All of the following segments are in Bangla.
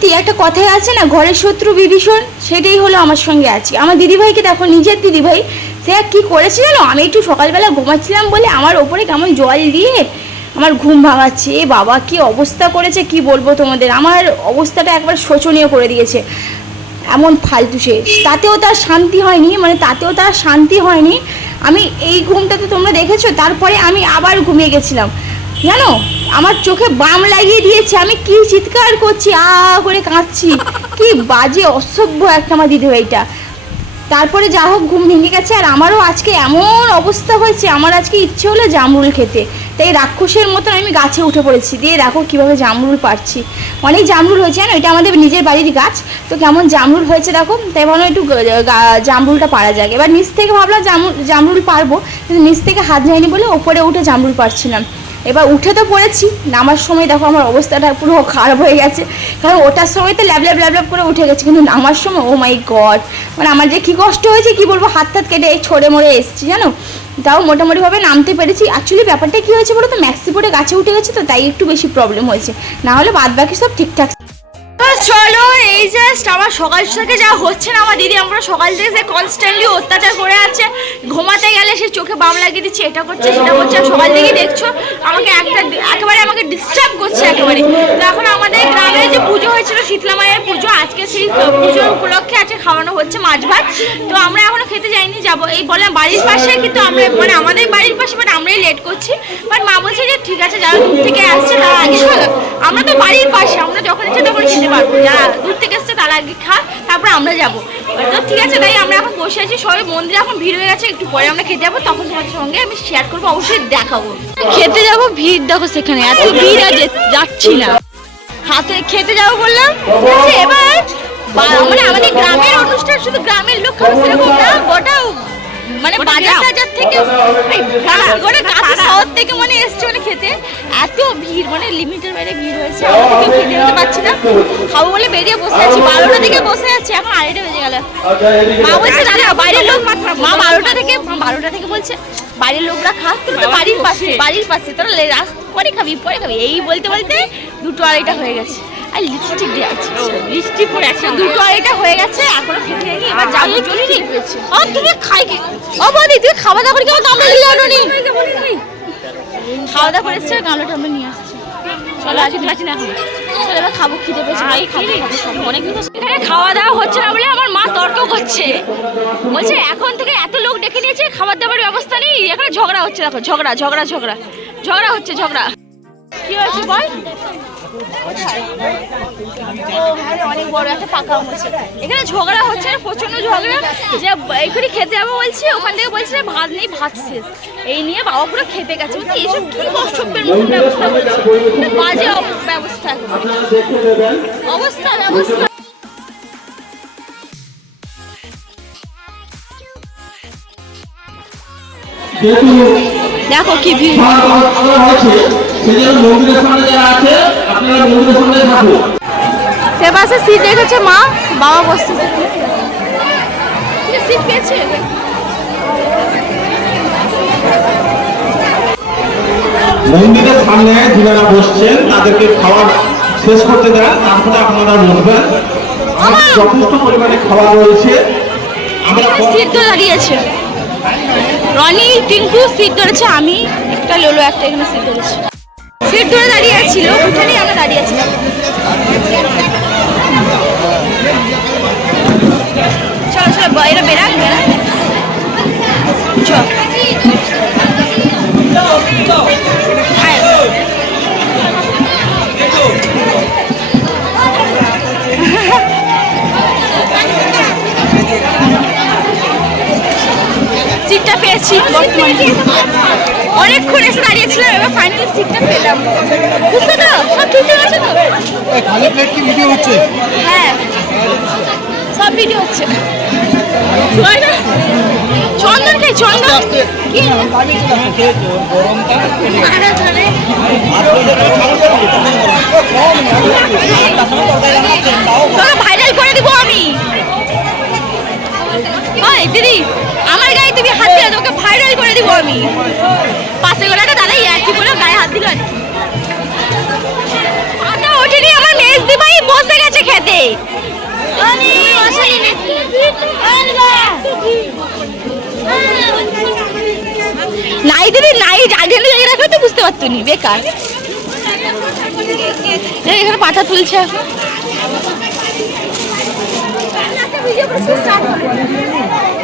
সত্যি একটা কথাই আছে না, ঘরের শত্রু বিভীষণ, সেটাই হলো আমার সঙ্গে আছে। আমার দিদিভাইকে দেখো, নিজের দিদিভাই, সে কি করেছে জানো? আমি একটু সকালবেলা ঘুমাচ্ছিলাম বলে আমার ওপরে কেমন জল দিয়ে আমার ঘুম ভাঙাচ্ছে। এ বাবা, কি অবস্থা করেছে, কি বলব তোমাদের? আমার অবস্থাটা একবার শোচনীয় করে দিয়েছে। এমন ফালতু সে। তাতেও তার শান্তি হয়নি মানে তাতেও তার শান্তি হয়নি। আমি এই ঘুমটা তো তোমরা দেখেছ, তারপরে আমি আবার ঘুমিয়ে গেছিলাম। জানো? আমার চোখে বাম লাগিয়ে দিয়েছে, আমি কি চিৎকার করছি, আ করে কাঁদছি। কি বাজে, অসভ্য একটা আমার দিদিভাইটা তারপরে যা হোক, ঘুম ভেঙে গেছে, আর আমারও আজকে এমন অবস্থা হয়েছে, আমার আজকে ইচ্ছে হলো জামরুল খেতে। তাই রাক্ষসের মতন আমি গাছে উঠে পড়েছি, দিয়ে দেখো কীভাবে জামরুল পারছি। অনেক জামরুল হয়েছে, জানো? এটা আমাদের নিজের বাড়ির গাছ, তো কেমন জামরুল হয়েছে দেখো? তাই ভাবলাম একটু জামরুলটা পারা যাক। এবার নিচ থেকে ভাবলাম জামরুল পারব, কিন্তু নিচ থেকে হাত যায়নি বলে ওপরে উঠে জামরুল পারছিলাম। এবার উঠে তো পড়েছি, নামার সময় দেখো আমার অবস্থাটা পুরো খারাপ হয়ে গেছে। কারণ ওটার সময় তো ল্যাব ল্যাব ল্যাব ল্যাব করে উঠে গেছে, কিন্তু নামার সময় ও মাই গড মানে আমার যে কী কষ্ট হয়েছে, কি বলব, হাত হাত কেটে এই ছড়ে মরে এসেছি, জানো? তাও মোটামুটিভাবে নামতে পেরেছি। অ্যাকচুয়ালি ব্যাপারটা কী হয়েছে বলো তো ম্যাক্সি পরে গাছে উঠে গেছে তো, তাই একটু বেশি প্রবলেম হয়েছে। না হলে বাদ বাকি সব ঠিকঠাক। চলো জাস্ট আমার সকাল থেকে যা হচ্ছে না, আমার দিদি আমরা সকাল থেকে সে কনস্ট্যান্টলি অত্যাচার করে আছে, ঘুমাতে গেলে সে চোখে বাম লাগিয়ে দিচ্ছে, এটা করছে, সেটা করছে সকাল থেকে দেখছ, আমাকে একটা একেবারে আমাকে ডিস্টার্ব করছে একেবারে। তো এখন আমাদের গ্রামে যে পুজো হয়েছিল, শীতলা মায়ের পুজো, আজকে সেই পুজোর উপলক্ষে আজকে খাওয়ানো হচ্ছে মাছ ভাত। তো আমরা এখনও খেতে যাইনি, যাব, এই বললাম বাড়ির পাশে, কিন্তু আমরা মানে আমাদের বাড়ির পাশে বাট আমরাই লেট করছি। বাট মা বলছে যে ঠিক আছে, যারা দূর থেকে আসছে, তারা আগে আমরা তো বাড়ির পাশে, আমরা যখন ইচ্ছে তখন খেতে পারব। যারা দূর থেকে আসছে তারা আগে খা, তারপর আমরা যাব। তো ঠিক আছে, তাই আমরা এখন বসে আছি, সবাই মন্দিরে এখন ভিড় হয়ে গেছে, একটু পরে আমরা খেতে যাব, তখন তোমাদের সঙ্গে আমি শেয়ার করব, অবশ্যই দেখাবো। খেতে যাব, ভিড় দেখো সেখানে, এত ভিড় আছে যাচ্ছি না। হাতে খেতে যাব বললাম এবার মানে আমাদের গ্রামের অনুষ্ঠান শুধু গ্রামের লোক খাবে সেরকম না, গোটা মানে বাজার টাজার থেকে এই গা- গোটা গাছি শহর থেকে মানে এসছে মানে খেতে। এত ভিড় মানে লিমিটের বাইরে ভিড় হয়েছে। আমরা কেউ খেতে যেতে পারছি না। খাব বলে বেরিয়ে বসে আছি। বারোটা থেকে বসে আছি। এখন আড়াইটা বেজে গেল। মা বলছে দাদা বাইরের লোক মা বারোটা থেকে মা বারোটা থেকে বলছে বাড়ির লোকরা খা তোরা তো বাড়ির পাশে বাড়ির পাশে। তোরা লে- রাস পরে খাবি পরে খাবি। এই বলতে বলতে দুটো আড়াইটা হয়ে গেছে। আর লিপস্টিক দিয়ে আছে। লিপস্টিক পরে আছে। দুটো আড়াইটা হয়ে গেছে এখনও খেতে এবার যাব চলে ও তুমি খাই কি? ও তুমি খাওয়া দাওয়া করে কেমন গামলা নিয়ে আনো নি? খাওয়া দাওয়া করে এসছে নিয়ে আসছে। চলো আজকে আছি না এখন? চলো এবার খাব খিদে পেয়েছে ভাই খাব অনেক এখানে খাওয়া দাওয়া হচ্ছে না বলে আমার মা তর্ক করছে। বলছে এখন থেকে এত লোক ডেকে নিয়েছে খাবার দাবার ব্যবস্থা নেই। এখানে ঝগড়া হচ্ছে দেখো ঝগড়া ঝগড়া ঝগড়া ঝগড়া হচ্ছে ঝগড়া। কি হয়েছে বল? ও হ্যাঁ অনেক বড় একটা পাকা আছে এখানে ঝগড়া হচ্ছে প্রচণ্ড ঝগড়া। যে এখানে খেতে যাব বলছি ওখান থেকে বলছে ভাত নেই ভাত শেষ। এই নিয়ে বাবা পুরো খেপে গেছে। বলছি এসব কি মতন ব্যবস্থা করছে বাজে ব্যবস্থা অবস্থা ব্যবস্থা। দেখো কি ভিড়। খাওয়া সেজন্য মন্দিরের সামনে যারা আছে আপনারা মন্দিরের সামনে থাকুন। সে পাশে সিট রেখেছে মা বাবা বসছে। সিট পেয়েছে? মন্দিরের সামনে যিনারা বসছেন তাদেরকে খাওয়া শেষ করতে দেন তারপরে আপনারা বসবেন। যথেষ্ট পরিমাণে খাবার রয়েছে। সিট ধরে দাঁড়িয়েছে। রনি টিঙ্কু সিট ধরেছে। আমি একটা লোলো একটা এখানে সিট ধরেছে। সিট ধরে দাঁড়িয়ে ছিল উঠেনি আমরা দাঁড়িয়ে আছিলাম। চলো চলো এরা বেরাক বেরাক সিটটা পেয়েছি বর্তমানে। অনেকক্ষণ এসে দাঁড়িয়েছিলাম এবার ফাইনালি সিটটা পেলাম। বুঝছ তো? সব ঠিক আছে তো? খালি প্লেট কি ভিডিও হচ্ছে? হ্যাঁ। সব ভিডিও হচ্ছে। চন্দন খাই চন্দন। কি? আরে ভাইরাল করে দিব আমি। ওই দিদি। আমার গায়ে তুমি হাত দিলে তোকে ভাইরাল করে দিব আমি। পাশে একটা দাদা ইয়ার কি বলে গায়ে হাত দিল। আটা ওঠেনি, আমার মেজ দিবাই বসে গেছে খেতে। নাই দিদি, নাই আগে জায়গায় রাখলে তো বুঝতে পারতো বেকার। এই এখানে পাঠা তুলছে।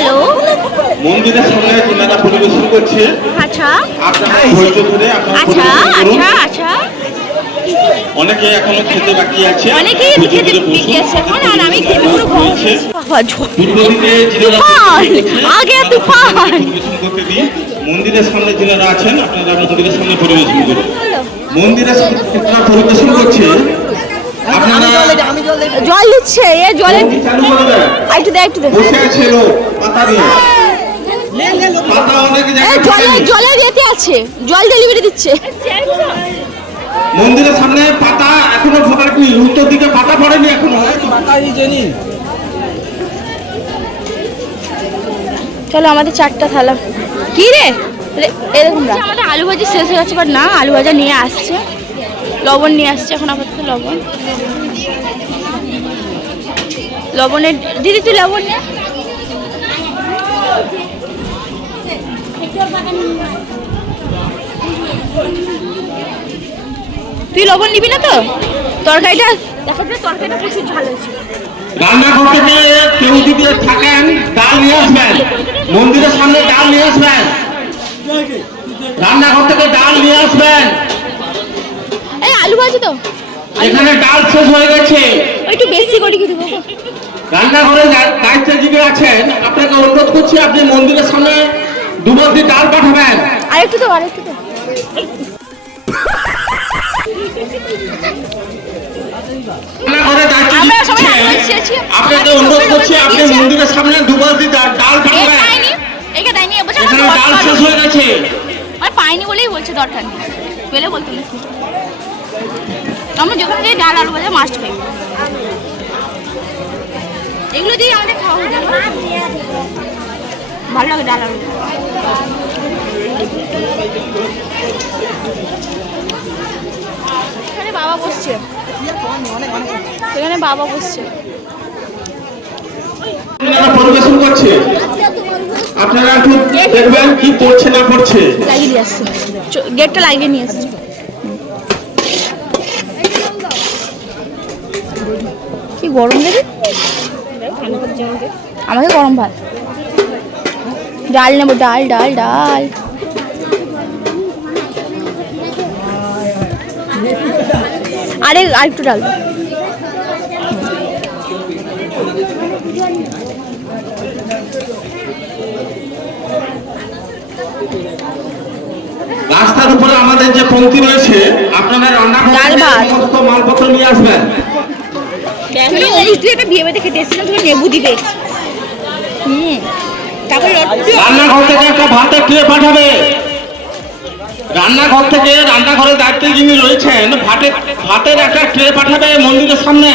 হ্যালো। মন্দিরের সামনে তিনারা পরিবেশন করছে। আচ্ছা। আপনারা ধৈর্য ধরে আপনারা আচ্ছা আচ্ছা আচ্ছা। অনেকে এখনও খেতে বাকি আছে। খেতে আছে এখন আর আমি খেতে পুরো যিনারা আগে তুফান! পরিবেশন করতে দিন। মন্দিরের সামনে যিনারা আছেন আপনারা মন্দিরের সামনে পরিবেশন করুন। মন্দিরের সামনে পরিবেশন করছে। জল দিচ্ছে এ জলে একটু দে একটু দে জলে ইয়েতে আছে। জল ডেলিভারি দিচ্ছে। মন্দিরের সামনে পাতা এখনও পড়েনি উত্তর দিকে পাতা পড়েনি এখনও? চলো আমাদের চারটা থালা। কি রে? এরকম আমাদের আলু ভাজি শেষ হয়ে গেছে বাট না আলু ভাজা নিয়ে আসছে। লবণ নিয়ে আসছে এখন আপাতত লবণ। লবণের, দিদি তুই লবণ নে। তুই লবণ নিবি না তো? তরকারিটা, দেখা তরকারিটা রান্নাঘর থেকে কেউ নিয়ে আসবেন। মন্দিরের সামনে ডাল নিয়ে আসবেন। রান্নাঘর থেকে ডাল নিয়ে আসবেন। এই তো। এখানে ডাল শেষ হয়ে গেছে। একটু বেশি করে কি দেবো রান্নাঘরে দায়িত্বে যিনি আছেন আপনাকে অনুরোধ করছি আপনি মন্দিরের সামনে দুবর্দি ডাল পাঠাবেন। আর একটু তো। আর একটু তো আপনাকে অনুরোধ করছি আপনি মন্দিরের সামনে ডাল পাঠাবেন। এইটা দেয়নি? এ বলছে ডাল শেষ হয়ে গেছে। আর পাইনি বলেই বলছে দরকার নেই। পেলে বলতো আমরা যখন যাই ডাল আলু ভাজা মাস্ট খাই। এগুলো দিয়ে আমাদের খাওয়া হয়ে ভালো লাগে ডাল আলু। এখানে বাবা বসছে। এখানে বাবা বসছে। আপনারা পরিবেশন করছে। আপনারা একটু দেখবেন কি করছে না করছে। লাগিয়ে দিয়ে আসছে। গেটটা লাগিয়ে নিয়ে আসছে। কি গরম দেবে? আমাকে গরম ভাত। ডাল নেব ডাল ডাল ডাল। আরে আর একটু ডাল। রাস্তার উপরে আমাদের যে পঙ্ক্তি রয়েছে আপনারা রান্না ডাল ভাত। সমস্ত মালপত্র নিয়ে আসবেন। তুমি ওই তুই একটা বিয়ে বাড়িতে খেতে এসেছিলাম তুমি নেবু দিবে। হুম। তারপরে লট্টু রান্নাঘর থেকে একটা ভাতের ট্রে পাঠাবে। রান্নাঘর থেকে রান্নাঘরের দায়িত্বে যিনি রয়েছেন ভাতের ভাতের একটা ট্রে পাঠাবে মন্দিরের সামনে।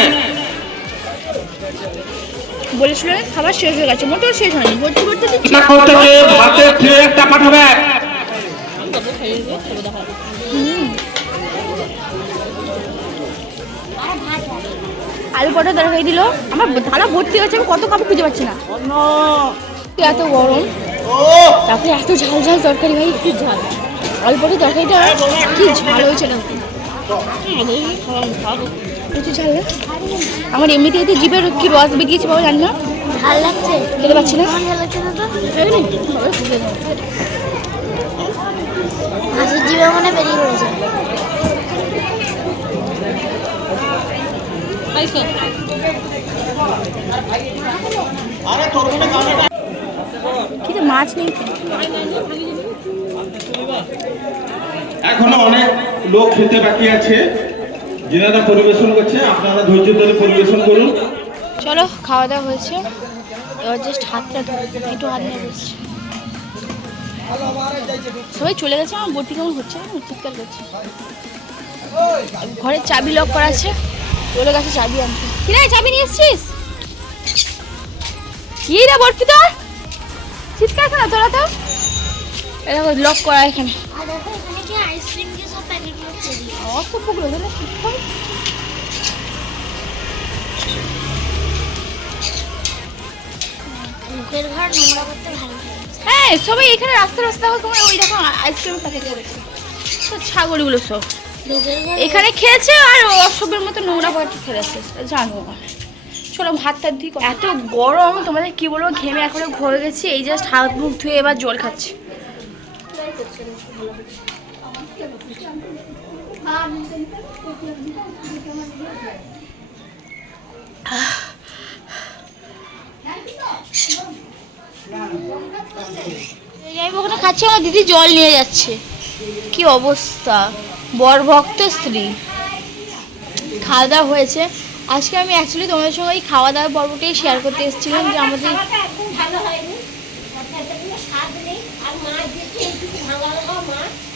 বলেছিল খাবার শেষ হয়ে গেছে মোটেও শেষ হয়নি ভর্তি করতে দিচ্ছি। থেকে ভাতের ট্রে একটা পাঠাবে। আলু পটা তরকারি দিল। আমার থালা ভর্তি হয়েছে আমি কত কাপড় খুঁজে পাচ্ছি না। এত গরম? তারপরে এত ঝাল ঝাল তরকারি ভাই কি ঝাল। আলু অল্পটা তরকারিটা কি ঝাল হয়েছে না। প্রচুর ঝাল না? আমার এমনিতে এতে জিভের কি রস বেরিয়েছে বাবা জানি না। ভালো লাগছে। খেতে পাচ্ছি না। হাসির জিভে মনে বেরিয়ে পড়েছে। কিন্তু মাছ নেই। এখনও অনেক লোক খেতে বাকি আছে। যেনারা পরিবেশন করছে আপনারা ধৈর্য ধরে পরিবেশন করুন। চলো খাওয়া দাওয়া হয়েছে। এবার জাস্ট হাতটা। একটু হাত নিয়ে বসছি। সবাই চলে গেছে আমার বটি কেমন হচ্ছে? না চিৎকার করছে। ঘরে চাবি লক করা আছে। চলে গেছে চাবি আনতে। কি রে চাবি নিয়ে এসছিস? কি রে বরফি তোর। চিৎকার কেন তোরা তো? এটা লক করা এখানে। অসভ্যগুলো শিক্ষক ঘর নোংরা করতে ভালো হ্যাঁ সবাই এখানে রাস্তা রাস্তা তোমার ওই দেখো আইসক্রিম প্যাকেট করেছে তো ছাগলগুলো সব। এখানে খেয়েছে আর অসভ্যের মতো নোংরা পাটি ফেলেছে জানো চলো ভাত টাত দিই এত গরম, তোমাদের কি বলব, ঘেমে এখনও ঘরে গেছি। এই জাস্ট হাত মুখ ধুয়ে এবার জল খাচ্ছি। আমি ওখানে খাচ্ছি, আমার দিদি জল নিয়ে যাচ্ছে। কি অবস্থা? বর ভক্ত স্ত্রী। খাওয়া দাওয়া হয়েছে। আজকে আমি অ্যাকচুয়ালি তোমাদের সঙ্গে এই খাওয়া দাওয়ার পর্বটাই শেয়ার করতে এসেছিলাম যে আমাদের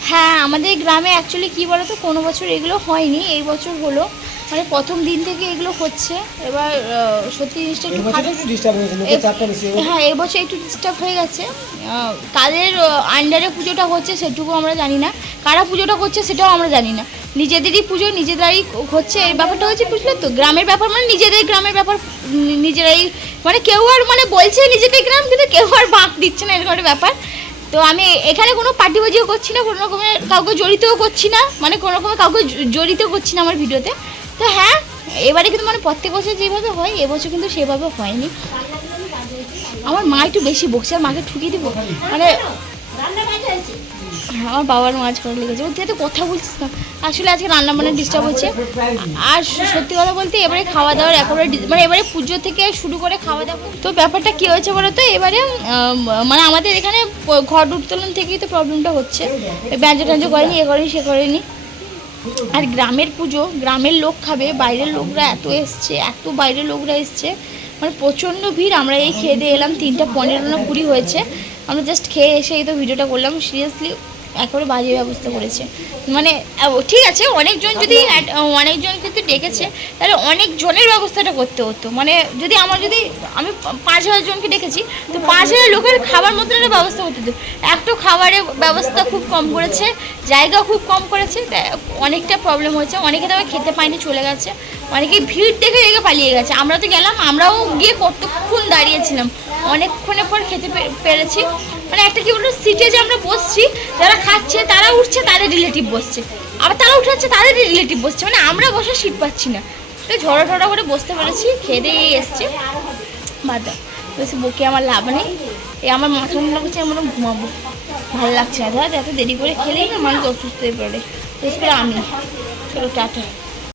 হ্যাঁ আমাদের গ্রামে অ্যাকচুয়ালি কী বলো তো কোনো বছর এগুলো হয়নি এই বছর হলো। মানে প্রথম দিন থেকে এগুলো হচ্ছে। এবার সত্যি জিনিসটা একটু হ্যাঁ এবছর একটু ডিস্টার্ব হয়ে গেছে। আহ, কাদের আন্ডারে পুজোটা হচ্ছে সেটুকু আমরা জানি না। কারা পুজোটা করছে সেটাও আমরা জানি না। নিজেদেরই পুজো নিজেদেরই হচ্ছে, এই ব্যাপারটা হচ্ছে বুঝলে তো? গ্রামের ব্যাপার মানে নিজেদের গ্রামের ব্যাপার নিজেরাই মানে কেউ আর মানে বলছে নিজেদের গ্রাম, কিন্তু কেউ আর বাঁক দিচ্ছে না, এরকম ব্যাপার। তো আমি এখানে কোনো পার্টিবাজিও করছি না, কোনো রকমের কাউকে জড়িতও করছি না মানে কোনো রকমের কাউকে জড়িত করছি না আমার ভিডিওতে। তো হ্যাঁ এবারে কিন্তু মানে প্রত্যেক বছর যেভাবে হয়, এবছর কিন্তু সেভাবে হয়নি। আমার মা একটু বেশি বকছে, আর মাকে ঠুকিয়ে দিব। মানে আমার বাবার মাছ করা লেগেছে ওর তো কথা বলছিস না। আসলে আজকে রান্না বান্না ডিস্টার্ব হচ্ছে। আর সত্যি কথা বলতে এবারে খাওয়া দাওয়ার একেবারে মানে এবারে পুজো থেকে শুরু করে খাওয়া দাওয়া তো ব্যাপারটা কী হয়েছে বলো তো? এবারে মানে আমাদের এখানে ঘর উত্তোলন থেকেই তো প্রবলেমটা হচ্ছে। ব্যঞ্জ ট্যাঞ্জ করেনি, এ করেনি, সে করেনি। আর গ্রামের পুজো, গ্রামের লোক খাবে, বাইরের লোকরা এত এসছে, এত বাইরের লোকরা এসছে। মানে প্রচণ্ড ভিড়। আমরা এই খেয়ে দিয়ে এলাম, তিনটা পনেরো না কুড়ি হয়েছে। আমরা জাস্ট খেয়ে এসে এই তো ভিডিওটা করলাম। সিরিয়াসলি একেবারে বাজে ব্যবস্থা করেছে। মানে ঠিক আছে, অনেকজন যদি অনেকজন কিন্তু ডেকেছে, তাহলে অনেকজনের ব্যবস্থাটা করতে হতো। মানে যদি আমার যদি, আমি পাঁচ হাজার জনকে ডেকেছি, তো পাঁচ হাজার লোকের খাবার মতো একটা ব্যবস্থা করতে হতো। একটু খাবারের ব্যবস্থা খুব কম করেছে, জায়গা খুব কম করেছে অনেকটা প্রবলেম হয়েছে। অনেকে তো আবার খেতে পায়নি, চলে গেছে। অনেকে ভিড় দেখে রেগে পালিয়ে গেছে। আমরা তো গেলাম, আমরাও গিয়ে কতক্ষণ দাঁড়িয়েছিলাম। অনেকক্ষণের পর খেতে পেরেছি। মানে একটা কি বলতো সিটে যে আমরা বসছি, যারা খাচ্ছে, তারা উঠছে, তাদের রিলেটিভ বসছে। আবার তারা উঠে যাচ্ছে, তাদের রিলেটিভ বসছে। মানে আমরা বসে সিট পাচ্ছি না। তো ঝড়া ঝড়া করে বসতে পেরেছি, খেয়ে দিয়ে এসছে। বাদ বেশি বকে আমার লাভ নেই। এই আমার মাথা মনে করছে আমরা ঘুমাবো। ভালো লাগছে না। ধর, এত দেরি করে খেলেই না মানুষ অসুস্থ হয়ে পড়ে। বিশেষ করে আমি। চলো, টাটা।